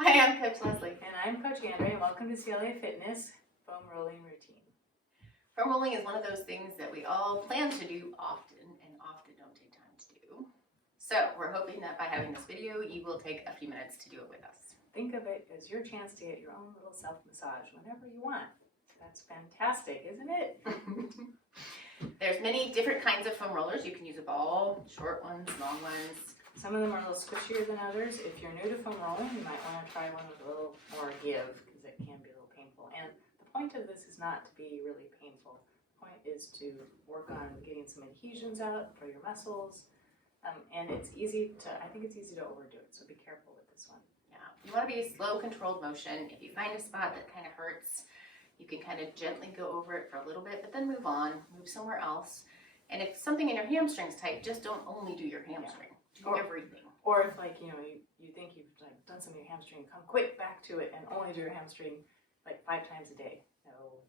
Hi, I'm Coach Leslie. And I'm Coach Andrea, and welcome to CLA Fitness Foam Rolling Routine. Foam rolling is one of those things that we all plan to do often and often don't take time to do. So we're hoping that by having this video, you will take a few minutes to do it with us. Think of it as your chance to get your own little self-massage whenever you want. That's fantastic, isn't it? There's many different kinds of foam rollers. You can use a ball, short ones, long ones. Some of them are a little squishier than others. If you're new to foam rolling, you might want to try one with a little more give because it can be a little painful. And the point of this is not to be really painful. The point is to work on getting some adhesions out for your muscles. And it's easy to, I think it's easy to overdo it, so be careful with this one. Yeah, you want to be a slow, controlled motion. If you find a spot that kind of hurts, you can kind of gently go over it for a little bit, but then move on, move somewhere else. And if something in your hamstring's tight, just don't only do your hamstring. Do everything. Or if, like, you know, you think you've done something to your hamstring, come quick back to it and only do your hamstring like 5 times a day.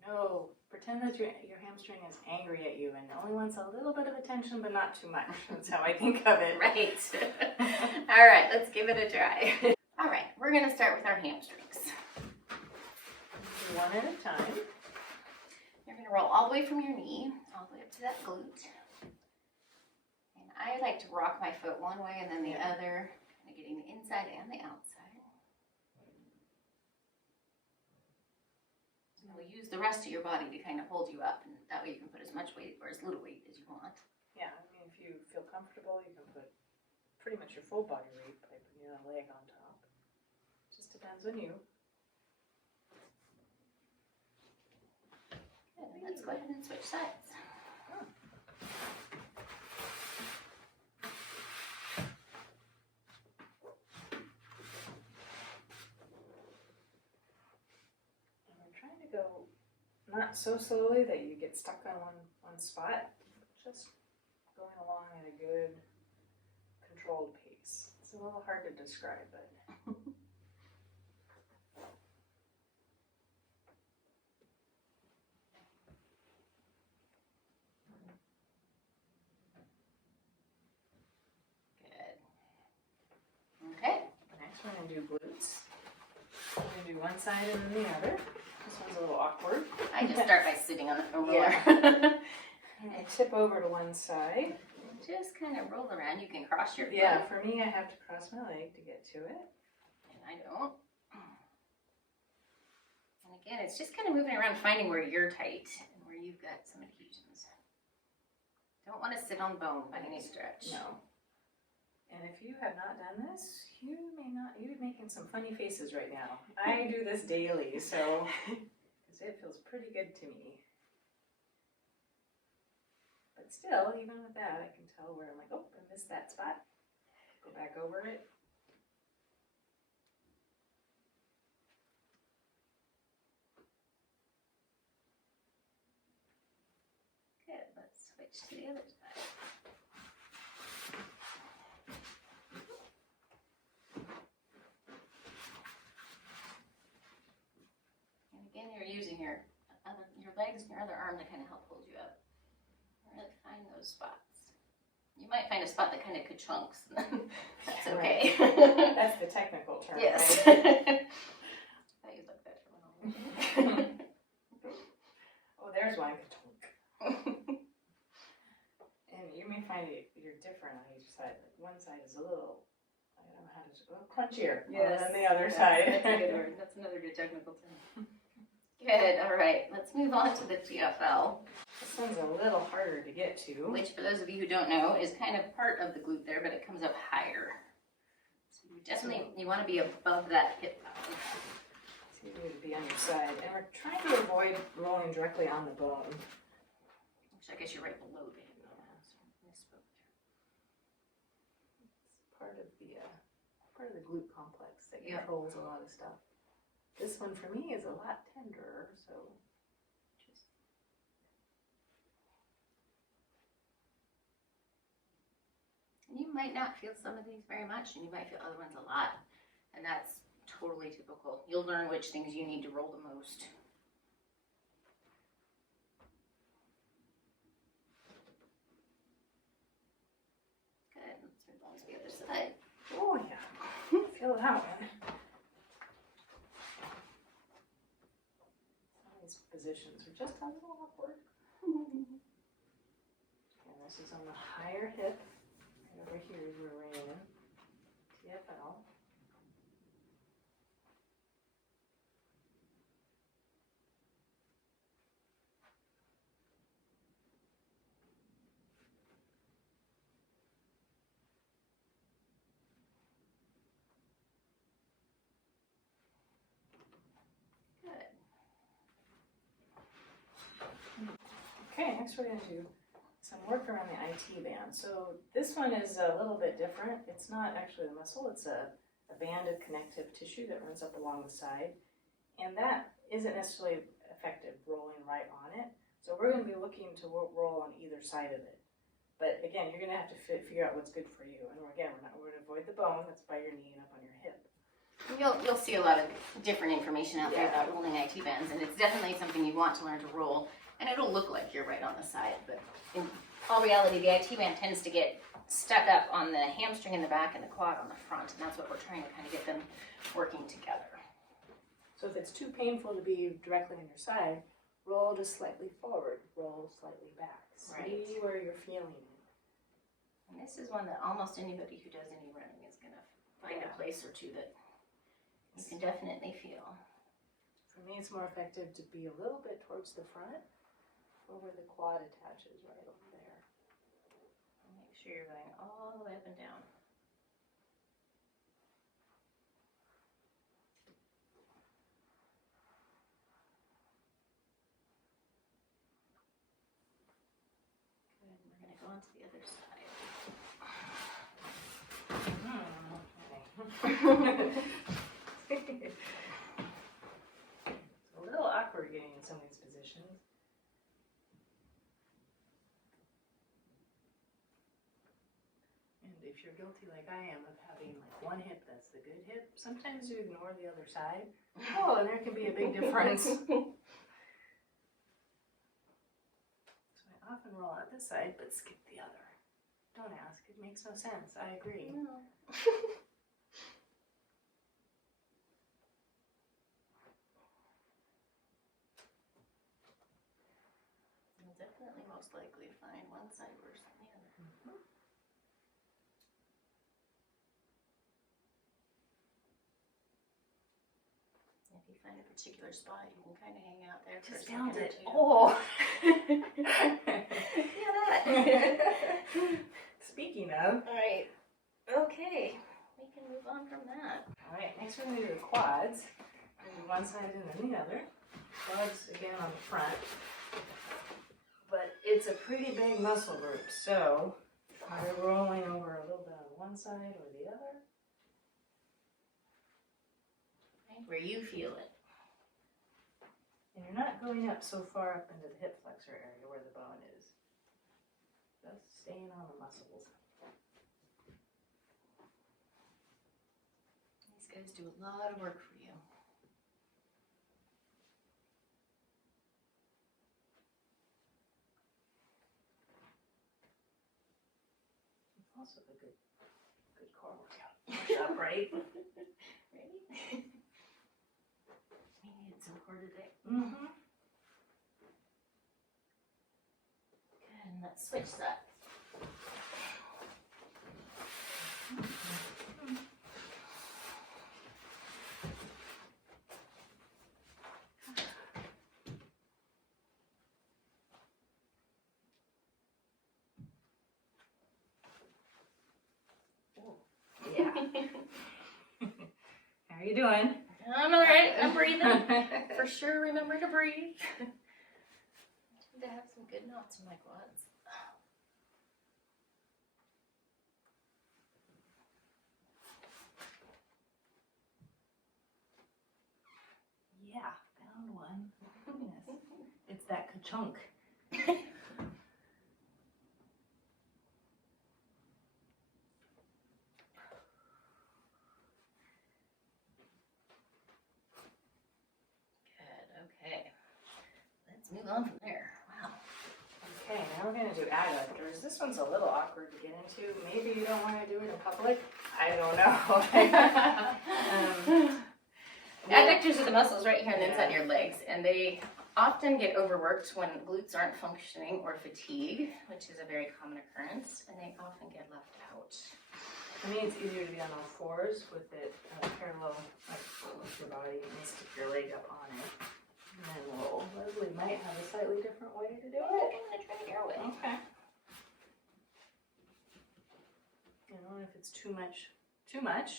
No. Pretend that your hamstring is angry at you and only wants a little bit of attention, but not too much. That's how I think of it. Right. All right, let's give it a try. All right, we're going to start with our hamstrings. One at a time. You're going to roll all the way from your knee, all the way up to that glute. And I like to rock my foot one way and then the other, kind of getting the inside and the outside. And we'll use the rest of your body to kind of hold you up, and that way you can put as much weight or as little weight as you want. Yeah, I mean, if you feel comfortable, you can put pretty much your full body weight by putting your leg on top. Just depends on you. Good, let's go ahead and switch sides. And we're trying to go not so slowly that you get stuck on one spot, just going along at a good, controlled pace. It's a little hard to describe, but Okay. next we're going to do glutes. We're going to do one side and then the other. This one's a little awkward. I just start by sitting on the foam roller. And I tip over to one side. Just kind of roll around. You can cross your foot. Yeah, for me, I have to cross my leg to get to it. And I don't. And again, it's just kind of moving around, finding where you're tight and where you've got some adhesions. Don't want to sit on bone by any stretch. No. And if you have not done this, you're making some funny faces right now. I do this daily, so, because it feels pretty good to me. But still, even with that, I can tell where I'm like, oh, I missed that spot. Go back over it. Good, let's switch to the other side. And again, you're using your legs and your other arm to kind of help hold you up. Really find those spots. You might find a spot that kind of ka-chunks. That's okay. Right. That's the technical term. Yes. Right? I use like that terminology. Oh, there's one. And you may find you're different on each side. Like one side is a little, I don't know how to, crunchier than the other side. That's a good word. That's another good technical term. Good. All right. Let's move on to the GFL. This one's a little harder to get to. Which, for those of you who don't know, is kind of part of the glute there, but it comes up higher. So you definitely, you want to be above that hip bone. So you need to be on your side. And we're trying to avoid rolling directly on the bone. Which I guess you're right below the hip bone. So I misspoke there. It's part of the glute complex that controls a lot of stuff. This one for me is a lot tenderer, so just. And you might not feel some of these very much, and you might feel other ones a lot. And that's totally typical. You'll learn which things you need to roll the most. Good. Let's move on to the other side. Oh yeah, feel that one. positions are just a little awkward. And this is on the higher hip. Right over here is where we're in TFL. Okay, next we're going to do some work around the IT band. So this one is a little bit different. It's not actually a muscle, it's a band of connective tissue that runs up along the side. And that isn't necessarily effective rolling right on it. So we're going to be looking to roll on either side of it. But again, you're going to have to figure out what's good for you. And again, we're going to avoid the bone that's by your knee and up on your hip. You'll see a lot of different information out there about rolling IT bands, and it's definitely something you want to learn to roll. And it'll look like you're right on the side, but in all reality, the IT band tends to get stuck up on the hamstring in the back and the quad on the front, and that's what we're trying to kind of get them working together. So if it's too painful to be directly on your side, roll just slightly forward, roll slightly back. See where you're feeling it. And this is one that almost anybody who does any running is going to find a place or two that you can definitely feel. For me, it's more effective to be a little bit towards the front, or where the quad attaches right over there. Make sure you're going all the way up and down. Good, we're going to go on to the other side. It's a little awkward getting in some of these positions. If you're guilty like I am of having like one hip that's the good hip, sometimes you ignore the other side. Oh, and there can be a big difference. So I often roll out this side but skip the other. Don't ask, it makes no sense. I agree. No. You'll definitely most likely find one side worse than the other. If you find a particular spot, you can kind of hang out there for a second or two. Oh! Yeah, that. Speaking of. All right. Okay. We can move on from that. All right, next we're going to do the quads. We're going to do one side and then the other. Quads again on the front. But it's a pretty big muscle group, so try rolling over a little bit on one side or the other. Right where you feel it. And you're not going up so far up into the hip flexor area where the bone is. Just staying on the muscles. These guys do a lot of work for you. It's also a good core workout. Push up, right? Ready? We needed some core today. Mm-hmm. Good, and let's switch that. Yeah. How are you doing? I'm all right. I'm breathing. For sure, remember to breathe. I tend to have some good knots in my quads. Yeah, found one. Yes. It's that ka-chunk. Okay, let's move on from there. Wow. Okay, now we're going to do adductors. This one's a little awkward to get into. Maybe you don't want to do it in public. I don't know. Adductors are the muscles right here on the inside of your legs, and they often get overworked when glutes aren't functioning or fatigue, which is a very common occurrence, and they often get left out. I mean, it's easier to be on all fours with it parallel, like with your body, and stick your leg up on it, and then roll. Leslie might have a slightly different way to do it. I'm gonna try your way. Okay. You know, and if it's too much,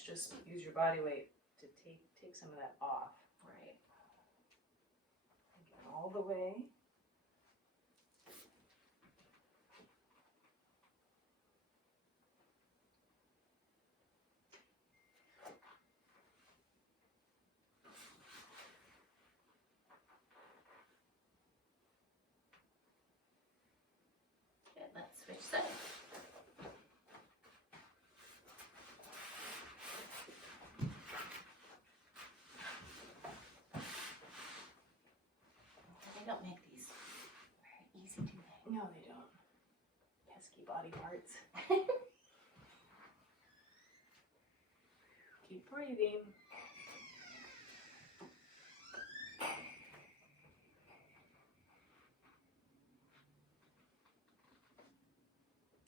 just use your body weight to take some of that off. Right. Get all the way. Okay, let's switch sides. They don't make these very easy, do they? No, they don't. Pesky body parts. Keep breathing.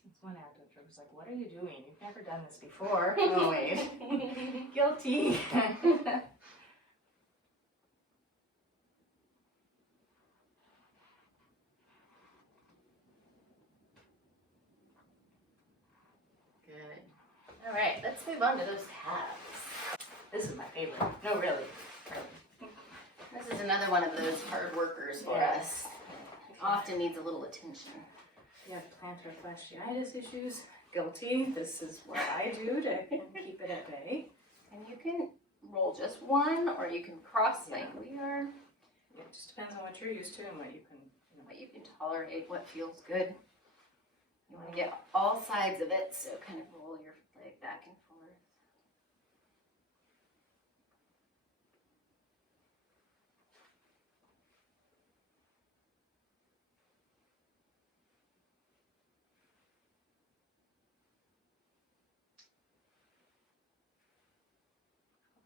That's one adductor was like, "What are you doing? You've never done this before." Oh wait, guilty. Good. All right, let's move on to those calves. This is my favorite. No, really. This is another one of those hard workers for Yeah. us. Often needs a little attention. You have plantar fasciitis issues. Guilty. This is what I do to keep it at bay. And you can roll just one, or you can cross like we are. It just depends on what you're used to and what you can. What you can tolerate, what feels good. You want to get all sides of it, so kind of roll your leg back and forth.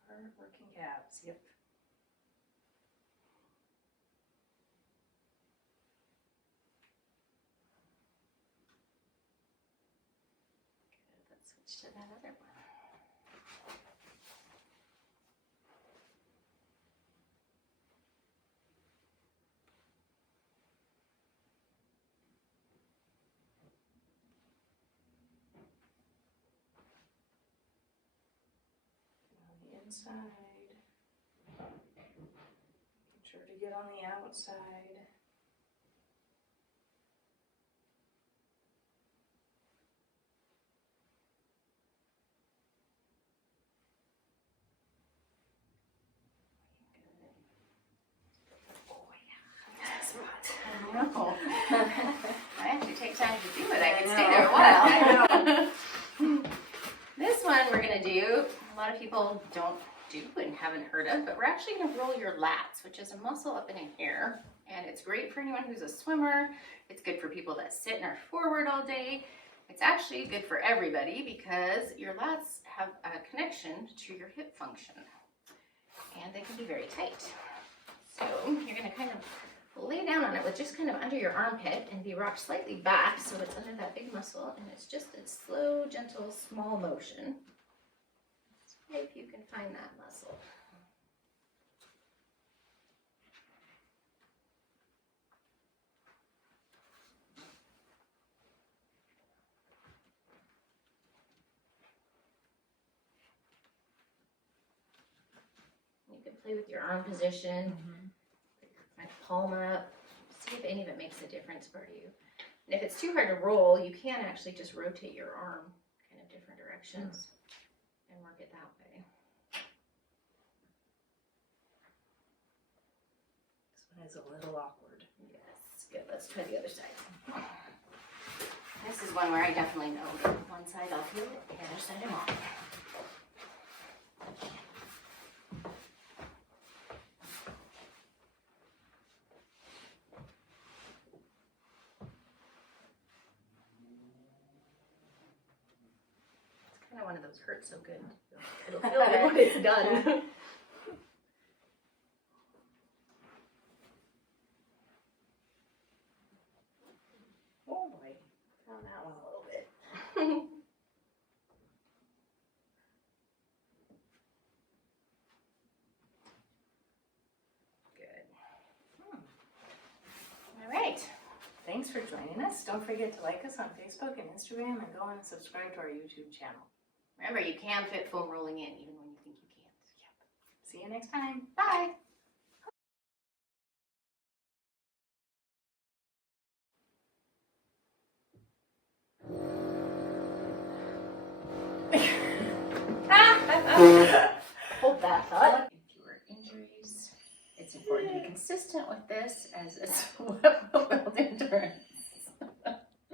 Hard working calves. Yep. Good, let's switch to that other one. On the inside. Make sure to get on the outside. No. I actually take time to do it. I can stay there a while. This one we're going to do, a lot of people don't do and haven't heard of, but we're actually going to roll your lats, which is a muscle up in here. And it's great for anyone who's a swimmer. It's good for people that sit and are forward all day. It's actually good for everybody because your lats have a connection to your hip function. And they can be very tight. So you're going to kind of lay down on it with just kind of under your armpit and be rocked slightly back so it's under that big muscle, and it's just a slow, gentle, small motion. See if you can find that muscle. You can play with your arm position. My palm up, see if any of it makes a difference for you. And if it's too hard to roll, you can actually just rotate your arm kind of different directions and work it that way. This one is a little awkward. Yes, good. Let's try the other side. This is one where I definitely know that one side I'll feel it, the other side I won't. One of those hurt so good. It'll feel good when it's done. Yes, don't forget to like us on Facebook and Instagram and go and subscribe to our YouTube channel. Remember, you can fit foam rolling in even when you think you can't. Yep. See you next time. Bye. Hold that thought. Fewer injuries. It's important to be consistent with this as it's what will build endurance.